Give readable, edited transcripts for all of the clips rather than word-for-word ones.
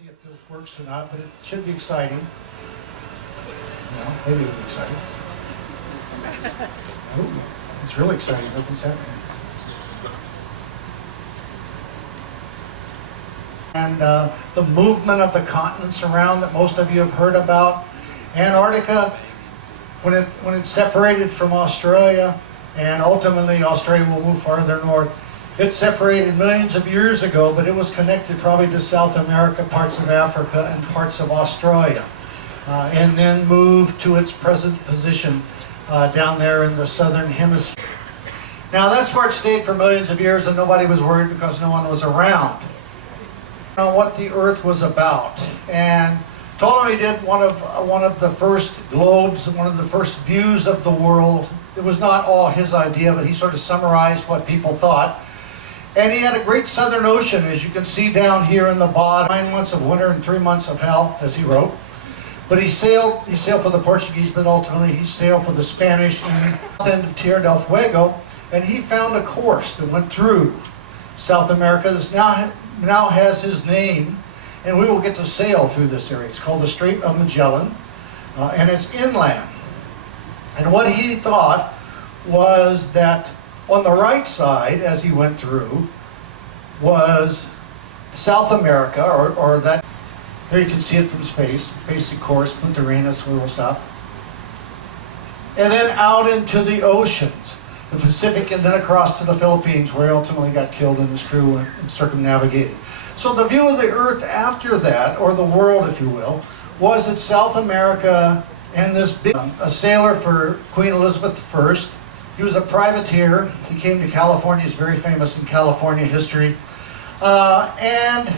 see if this works or not, but it should be exciting. No, maybe it'll be exciting. Ooh, it's really exciting. Nothing's happening. And the movement of the continents around that most of you have heard about. Antarctica, when it separated from Australia, and ultimately Australia will move farther north, it separated millions of years ago, but it was connected probably to South America, parts of Africa, and parts of Australia, and then moved to its present position down there in the southern hemisphere. Now that's where it stayed for millions of years, and nobody was worried because no one was around. On what the Earth was about, and Ptolemy did one of the first globes, one of the first views of the world. It was not all his idea, but he sort of summarized what people thought. And he had a great southern ocean, as you can see down here in the bottom. 9 months of winter and 3 months of hell, as he wrote. But he sailed for the Portuguese, but ultimately he sailed for the Spanish in the end of Tierra del Fuego, and he found a course that went through South America. This now has his name, and we will get to sail through this area. It's called the Strait of Magellan, and it's inland. And what he thought was that on the right side, as he went through, was South America, or that, here you can see it from space, basic course, Punta Arenas, where we'll stop. And then out into the oceans, the Pacific, and then across to the Philippines, where he ultimately got killed and his crew and circumnavigated. So the view of the Earth after that, or the world if you will, was that South America and this big, a sailor for Queen Elizabeth I. He was a privateer. He came to California. He's very famous in California history. And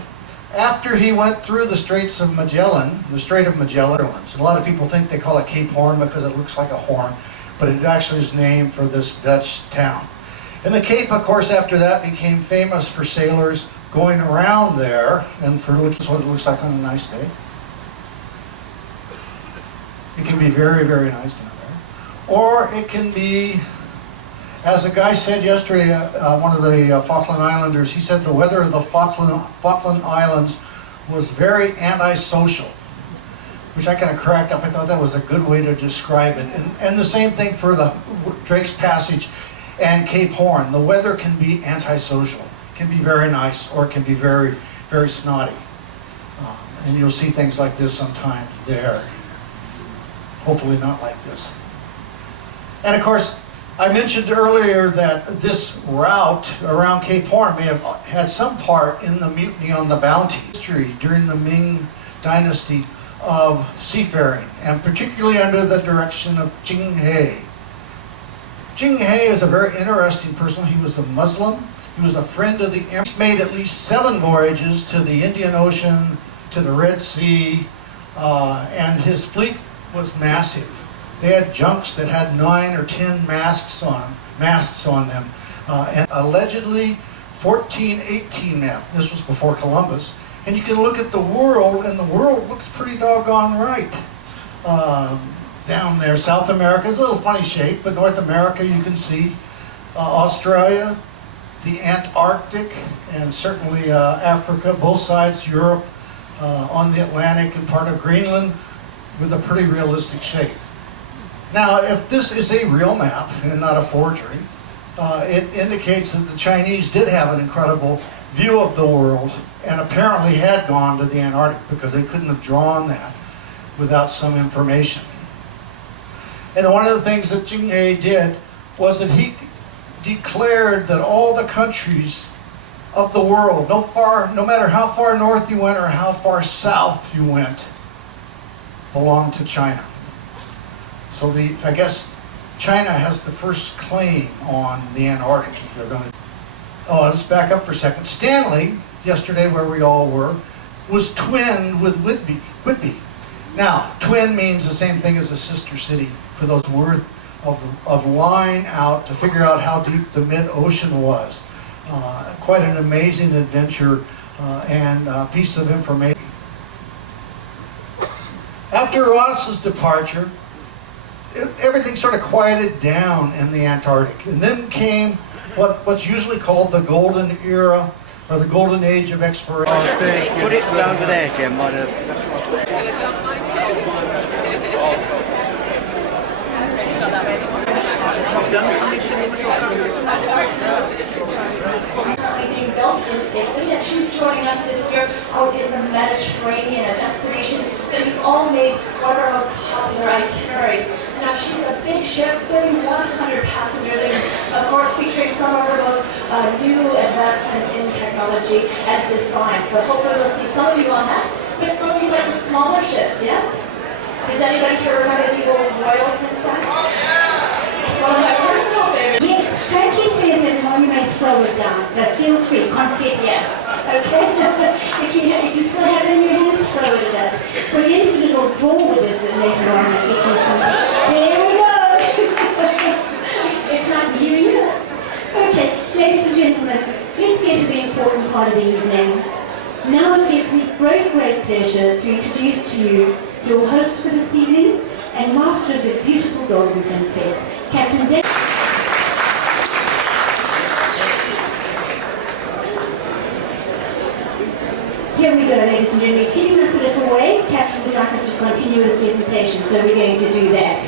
after he went through the Straits of Magellan, the Strait of Magellan, and a lot of people think they call it Cape Horn because it looks like a horn, but it actually is named for this Dutch town. And the Cape, of course, after that became famous for sailors going around there and for looking at what it looks like on a nice day. It can be very, very nice down there. Or it can be, as a guy said yesterday, one of the Falkland Islanders, he said the weather of the Falkland Islands was very antisocial, which I kind of cracked up. I thought that was a good way to describe it. And the same thing for the Drake's Passage and Cape Horn. The weather can be antisocial. It can be very nice, or it can be very, very snotty. And you'll see things like this sometimes there. Hopefully not like this. And of course, I mentioned earlier that this route around Cape Horn may have had some part in the mutiny on the Bounty. History during the Ming Dynasty of seafaring, and particularly under the direction of Jing He. Jing He is a very interesting person. He was a Muslim. He was a friend of the Emperor. He made at least 7 voyages to the Indian Ocean, to the Red Sea, and his fleet was massive. They had junks that had 9 or 10 masts on them, and allegedly 14, 18 now. This was before Columbus. And you can look at the world, and the world looks pretty doggone right. Down there, South America is a little funny shape, but North America you can see, Australia, the Antarctic, and certainly Africa, both sides, Europe, on the Atlantic, and part of Greenland, with a pretty realistic shape. Now, if this is a real map and not a forgery, it indicates that the Chinese did have an incredible view of the world and apparently had gone to the Antarctic, because they couldn't have drawn that without some information. And one of the things that Jing He did was that he declared that all the countries of the world, no matter how far north you went or how far south you went, belonged to China. So I guess China has the first claim on the Antarctic, if they're going to. Oh, let's back up for a second. Stanley, yesterday where we all were, was twinned with Whitby. Now, twin means the same thing as a sister city, for those worth of line out to figure out how deep the mid-ocean was. Quite an amazing adventure and piece of information. After Ross's departure, everything sort of quieted down in the Antarctic. And then came what's usually called the golden era or the golden age of exploration. Put it over there, Jim. Being built in Italy, and she's joining us this year out in the Mediterranean, a destination that we've all made one of our most popular itineraries. And now she's a big ship, filling 100 passengers, and of course featuring some of her most new advancements in technology and design. So hopefully we'll see some of you on that, but some of you like the smaller ships, yes? Does anybody here remember the old Royal Princess? One of my personal favorites. Yes, Frankie says everyone you may throw it down, so feel free, confetti, yes. Okay? if you still have it in your hand, throw it at us. Put it into a little drawer with us that later on will get you some. There we go! It's not you either. Okay, ladies and gentlemen, let's get to the important part of the evening. Now it gives me great pleasure to introduce to you your host for this evening and master of the beautiful Golden Princess, Captain David. Here we go, ladies and gentlemen. He's giving us a little wave. Captain would like us to continue with the presentation, so we're going to do that.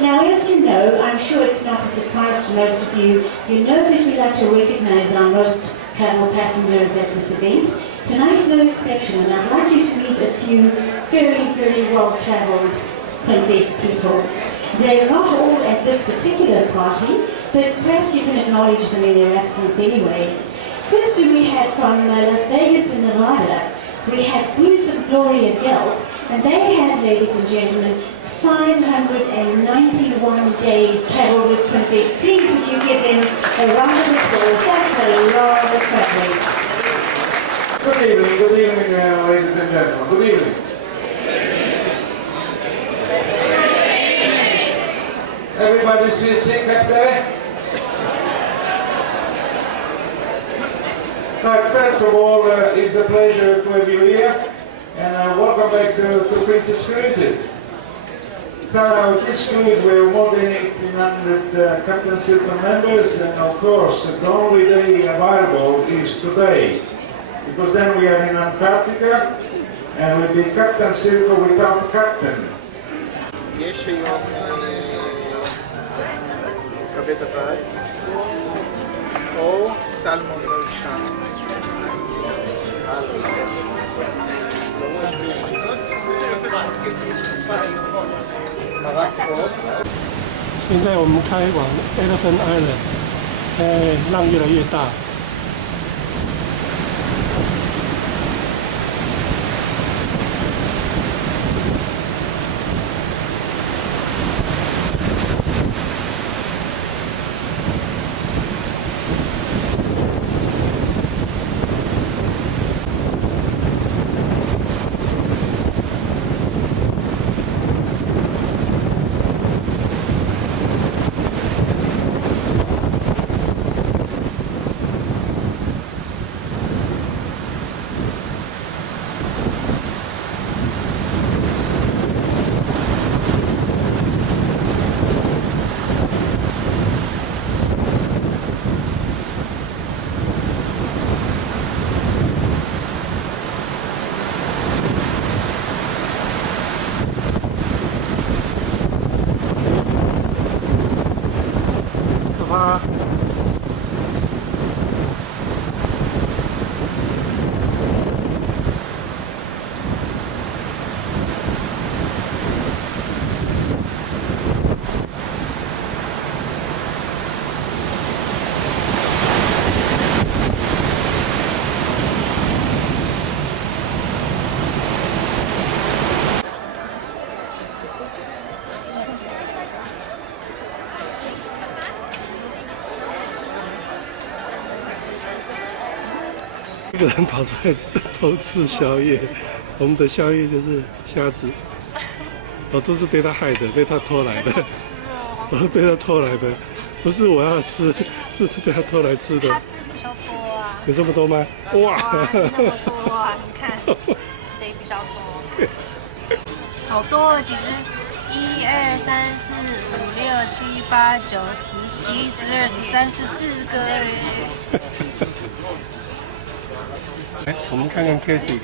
Now, as you know, I'm sure it's not a surprise to most of you, you know that we like to recognize our most travel passengers at this event. Tonight's no exception, and I'd like you to meet a few very well-traveled princess people. They're not all at this particular party, but perhaps you can acknowledge them in their absence anyway. First we had from Las Vegas in Nevada, we had Bruce and Gloria Gelb, and they have, ladies and gentlemen, 591 days traveled with Princess. Please would you give them a round of applause? That's a lot of traveling. Good evening, ladies and gentlemen. Good evening. Everybody see sick up there? Right, first of all, it's a pleasure to have you here, and welcome back to Princess Cruises. So, this cruise we have more than 1,800 Captain Circle members, and of course, the only day available is today, because then we are in Antarctica, and we'll be Captain Circle without captain. Cabeça base ou salmon ocean. 现在我们开往 Elephant Island， 浪越来越大。一个人跑出来偷吃宵夜，我们的宵夜就是虾子，都是被他害的，被他偷来的，都是被他偷来的，不是我要吃，是被他偷来吃的。他吃比较多啊。有这么多吗？哇！那么多啊！你看谁比较多？好多哦，其实1、2、3、4、5、6、7、8、9、10、11、12、13、14个哎。来，我们看看 Casey，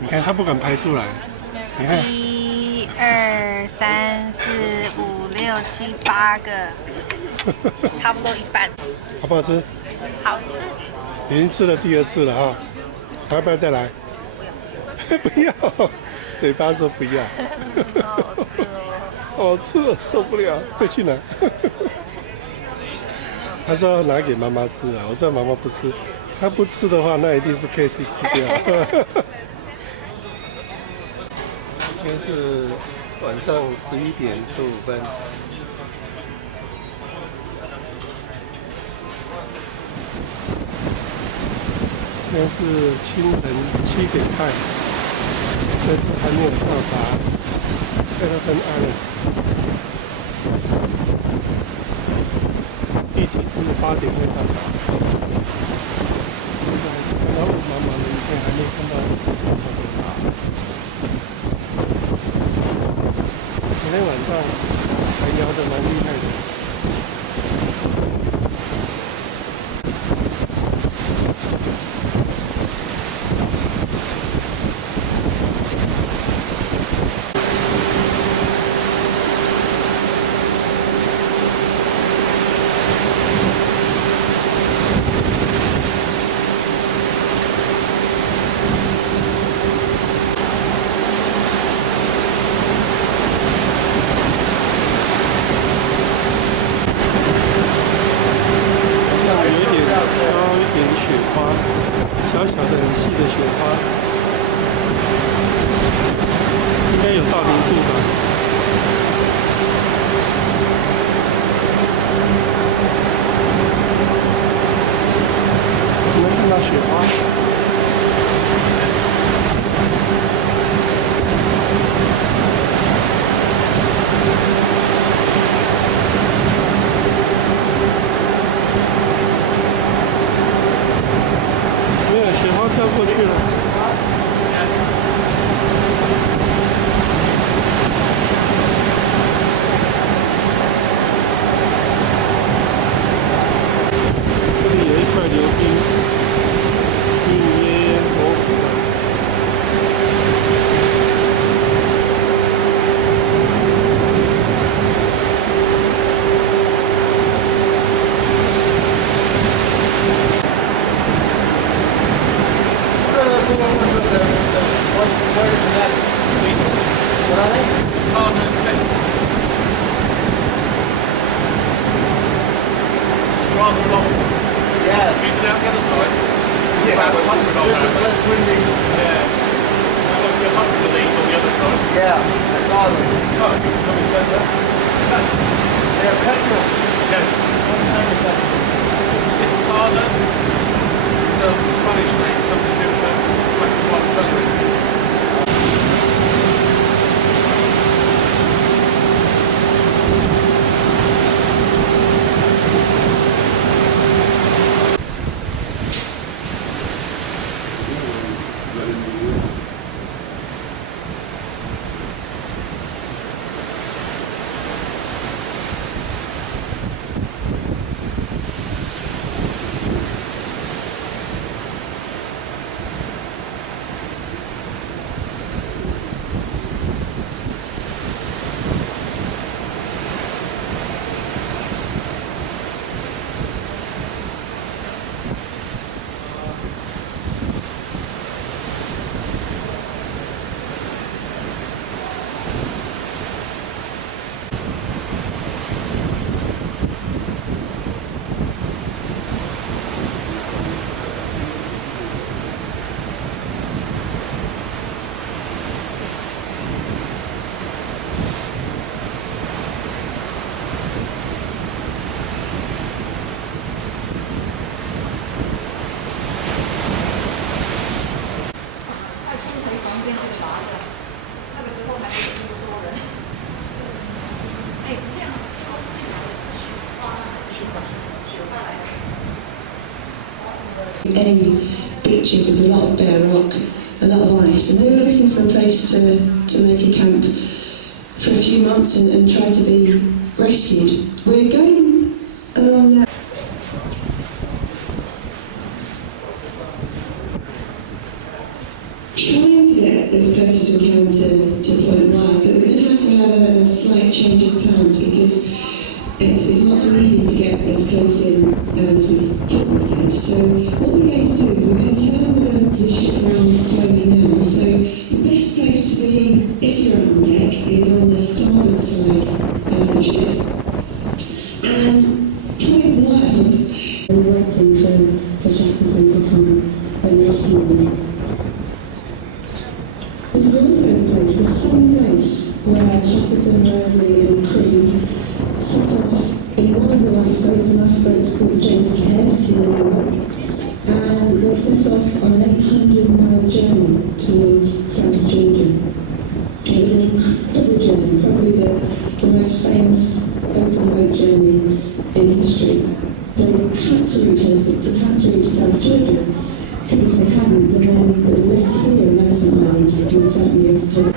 你看他不敢排出来，你看。 1、2、3、4、5、6、7、8个，差不多一半。好不好吃？好吃。已经吃了第2次了哈，要不要再来？不要，嘴巴说不要。好吃哦，受不了，再去拿。他说要拿给妈妈吃啊，我知道妈妈不吃，她不吃的话，那一定是 Casey 吃掉。今天是晚上11点15分。现在是清晨7点半，这次还没有到达Admiralty，预计是8点会到达。现在还是看到雾茫茫的一片，还没看到昨天晚上还摇得蛮厉害的。 小小的、很细的雪花，应该有到0度吧。我们看到雪花。 雪花飘过去了。这里有一块流冰，隐约模糊的。Rather long. Yeah. Have you been out the other side? It's about 100 on that. Less windy. Yeah. There must be 100 of these on the other side. Yeah, that's all. Oh, you can come in centre. They're petrol. Yes. Quintana. It's a Spanish name, something to do with the black and white colouring. Any beaches, there's a lot of bare rock, a lot of ice, and they were looking for a place to make a camp for a few months and try to be rescued. We're going along now. It's not so easy to get as close in as we thought we could. So what we're going to do is we're going to turn the ship around slowly now. So the best place to be if you're on deck is on the starboard side of the ship. And try and wide. We're waiting for Shackleton to come and rescue them. This is also the place, the same place where Shackleton, Worsley and crew set off in one of the lifeboats. The lifeboat's called James Caird, if you remember. And they set off on an 800-mile journey towards South Georgia. It was an incredible journey, probably the most famous open boat journey in history. They had to reach Olympics, had to reach South Georgia, because if they hadn't, the men that were left here on Elephant Island would certainly have.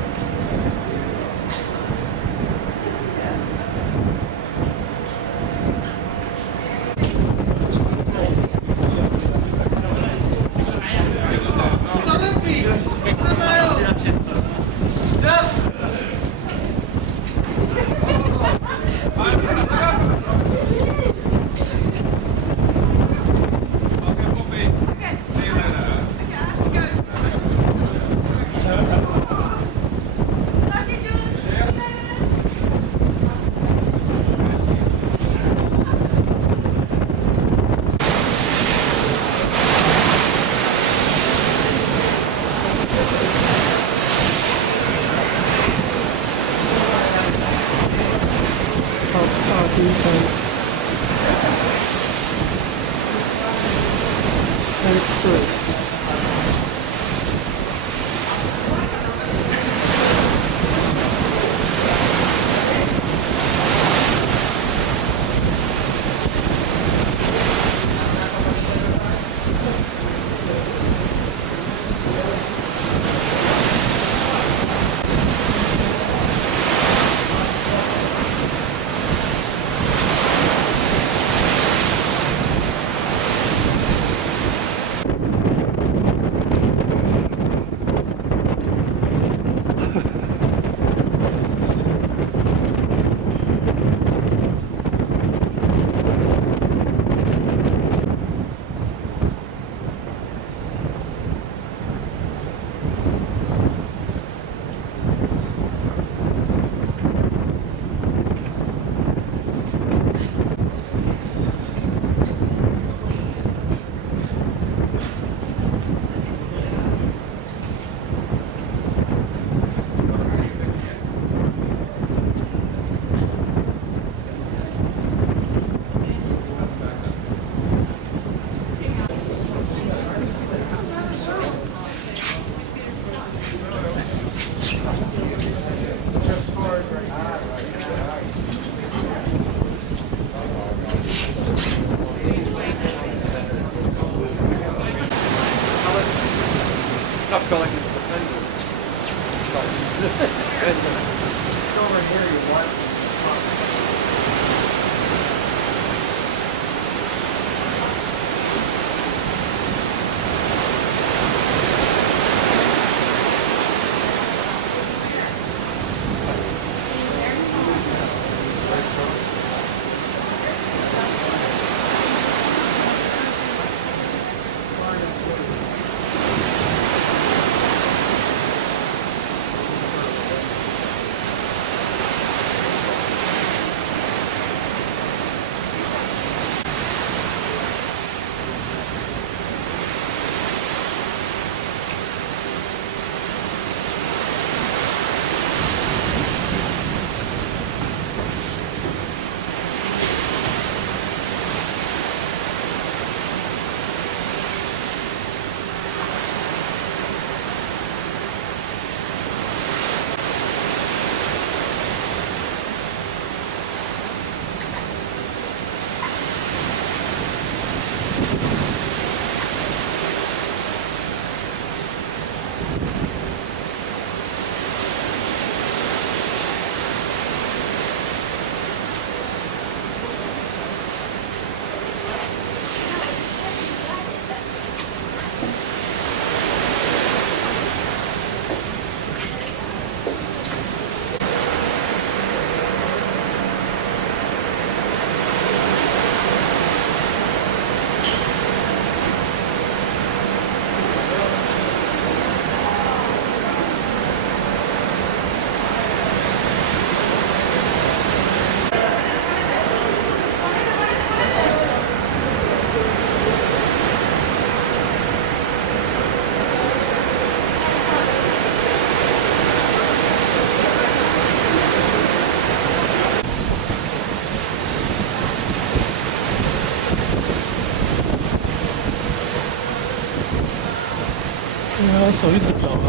啊，我手一直抖啊。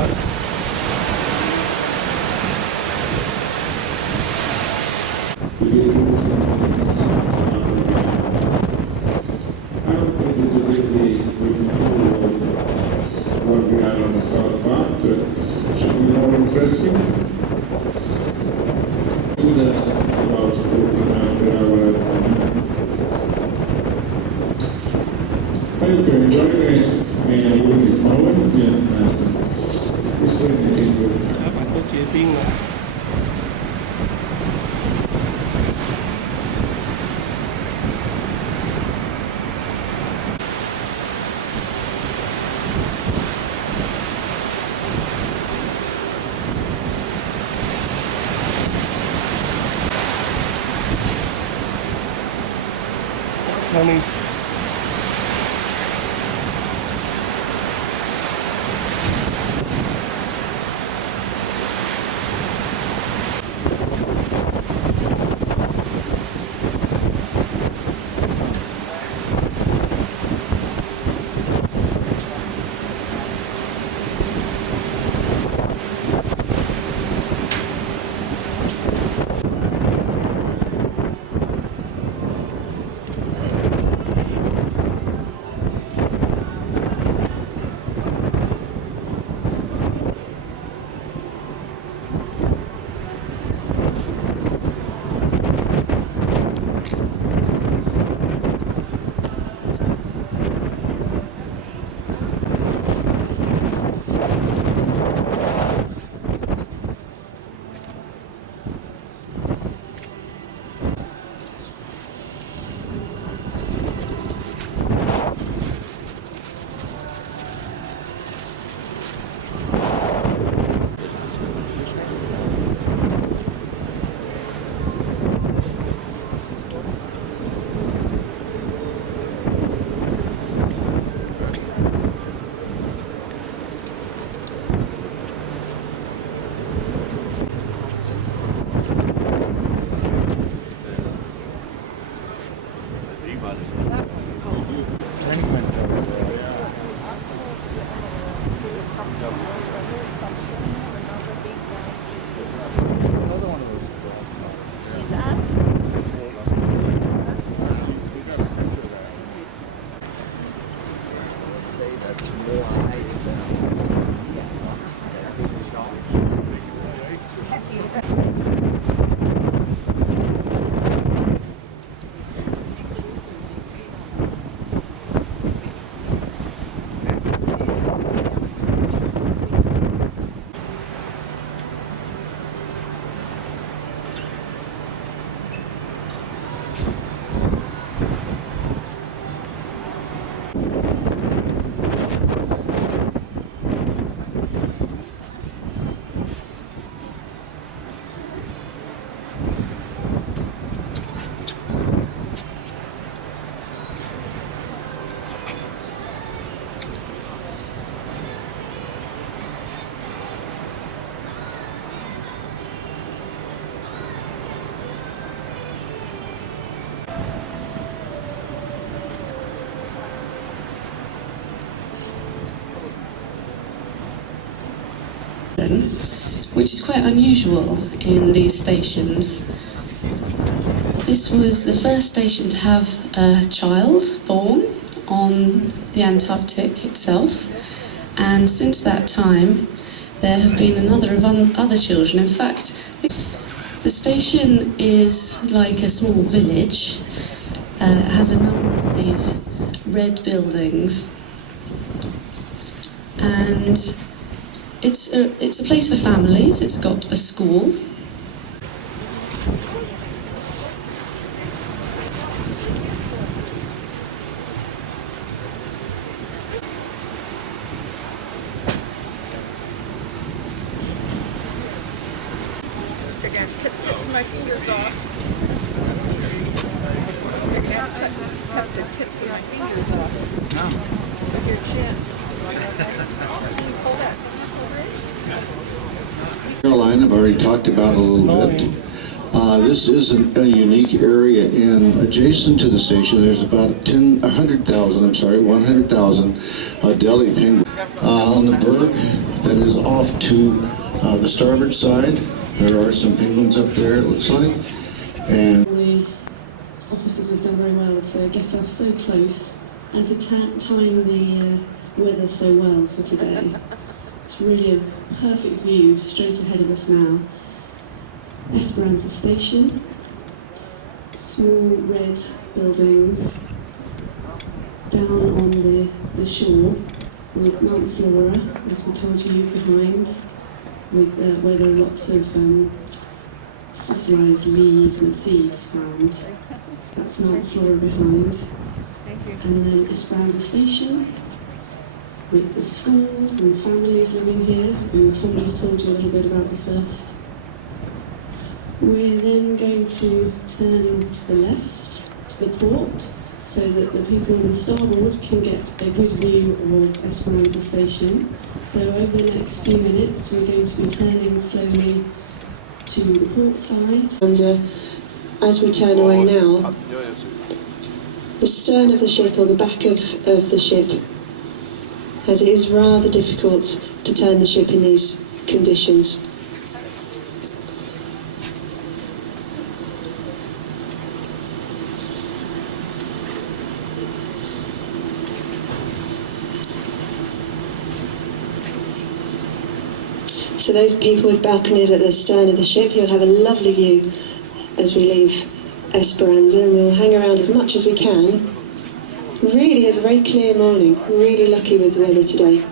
I don't think it's a really what we had on the south part. Should be more interesting. It's about 14 miles per hour. I hope you enjoy the wind is blowing and we see anything good. 甲板都结冰了。让你。Which is quite unusual in these stations. This was the first station to have a child born on the Antarctic itself, and since that time there have been another of other children. In fact, the station is like a small village. It has a number of these red buildings, and it's a place for families. It's got a school. Again, tips my fingers off. Cut the tips of my fingers off. With your chin. Pull that. Caroline, I've already talked about a little bit. This is a unique area, and adjacent to the station there's about 100,000 Delhi penguins. On the berg that is off to the starboard side, there are some penguins up there, it looks like. And the officers have done very well to get us so close and to time the weather so well for today. It's really a perfect view straight ahead of us now. Esperanza station, small red buildings down on the shore with Mount Flora, as we told you, behind, with where there are lots of fossilised leaves and seeds found. So that's Mount Flora behind. And then Esperanza station, with the schools and families living here, and Tom just told you a little bit about the first. We're then going to turn to the left, to the port, so that the people on the starboard can get a good view of Esperanza station. So over the next few minutes we're going to be turning slowly to the port side. And as we turn away now, the stern of the ship, or the back of the ship, as it is rather difficult to turn the ship in these conditions. So those people with balconies at the stern of the ship, you'll have a lovely view as we leave Esperanza, and we'll hang around as much as we can. Really is a very clear morning. We're really lucky with the weather today.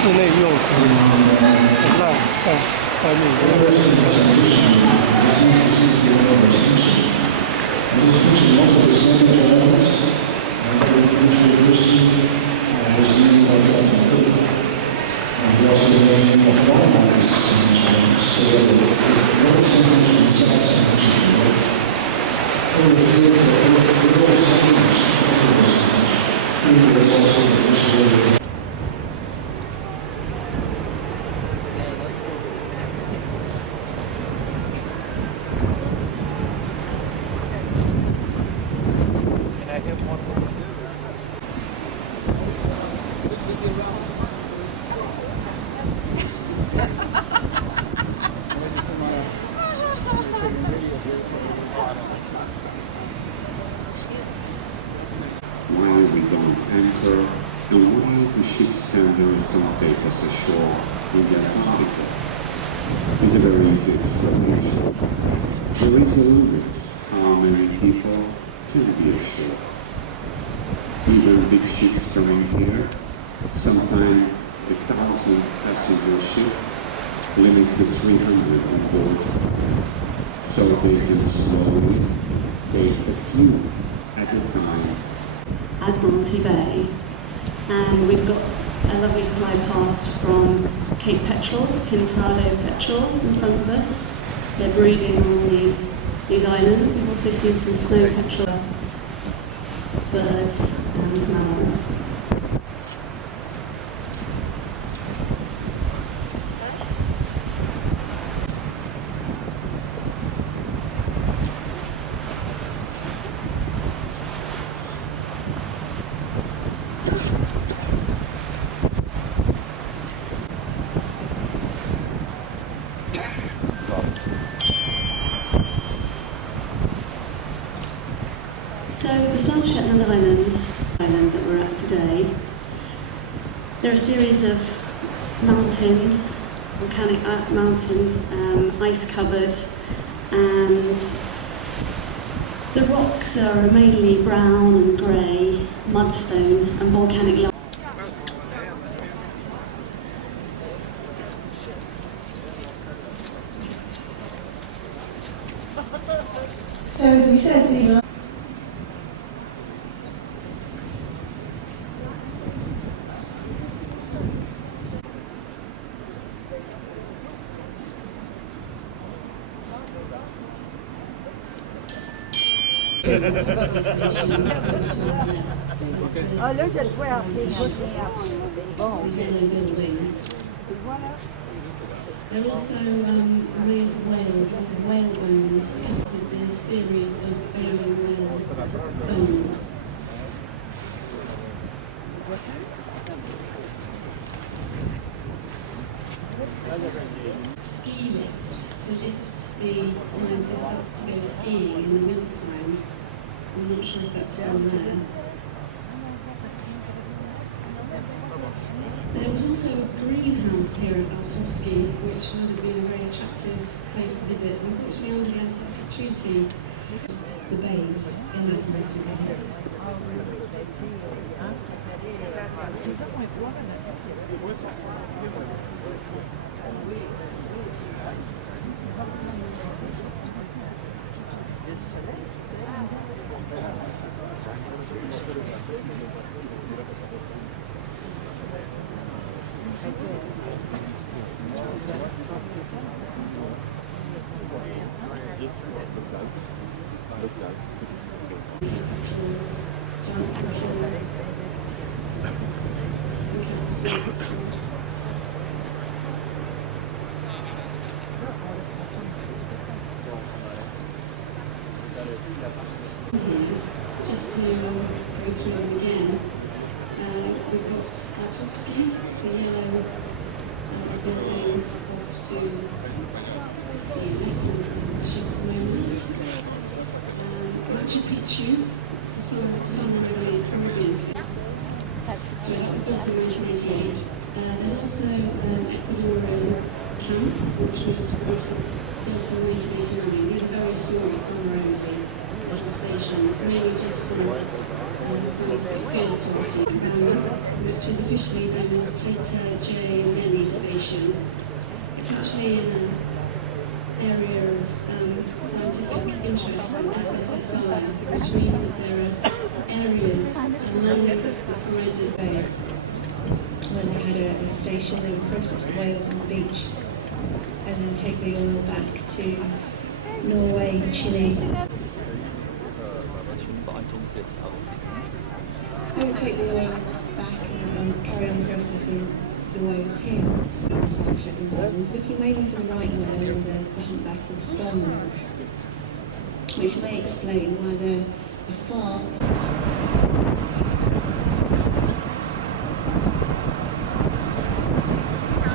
室内用水，那外面while we don't anchor, and while the ship standards don't take us ashore in the Antarctica. It's a very easy explanation. There is a limit how many people can be ashore. Even big ships around here, sometimes a 1,000-passenger ship, limit to 300 on board, so they can slowly take a few at a time. Admiralty Bay, and we've got a lovely fly past from Cape Petrels, Pintado petrels in front of us. They're breeding on these islands. We've also seen some snow petrel, birds and mammals. So the South Shetland island that we're at today, there are a series of mountains, volcanic mountains, ice-covered, and the rocks are mainly brown and grey, mudstone and volcanic lava. Ah là, je le vois appeler. Bon, yellow buildings. There are also remains of whales, like whale bones, out of the series of baleen whale bones. Ski lift, to lift the scientists up to go skiing in the winter time. I'm not sure if that's still there. There was also a greenhouse here at Artovsky, which would have been a very attractive place to visit. Unfortunately, under the Antarctic Treaty, the bays in Admiralty Bay. Just to go through them again, we've got Artovsky, the yellow buildings off to the left-hand side of the ship at the moment. Machu Picchu, it's a San Peruvian state. So built in 1988. There's also an Ecuadorian camp, which was built in 1989. These are very small, summer-only stations, mainly just for scientific field party, which is officially known as Peter J. Lenny Station. It's actually in an area of scientific interest in SSSI, which means that there are areas along the side of the bay. When they had a station, they would process the whales on the beach and then take the oil back to Norway, Chile. They would take the oil back and carry on processing the whales here in the South Shetland Islands, looking mainly for the right whale and the humpback and the sperm whales, which may explain why they're far.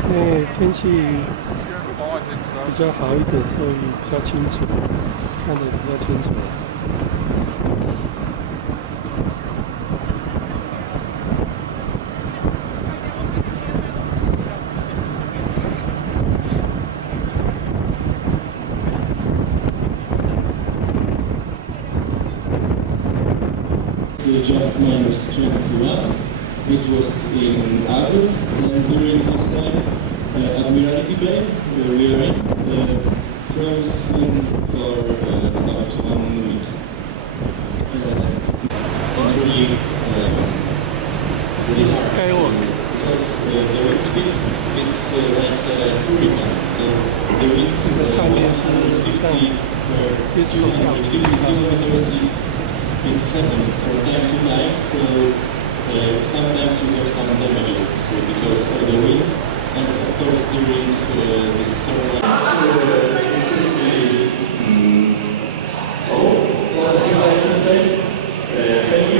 因为天气比较好一点，所以比较清楚，看得比较清楚。Just -21. It was in August, and during this time, Admiralty Bay, where we are in, frozen for about 1 week. Because the wind speed, it's like a hurricane, so the wind 150 kilometers, it's happened from time to time, so sometimes we have some damages because of the wind, and of course during this storm. All what I would like to say, thank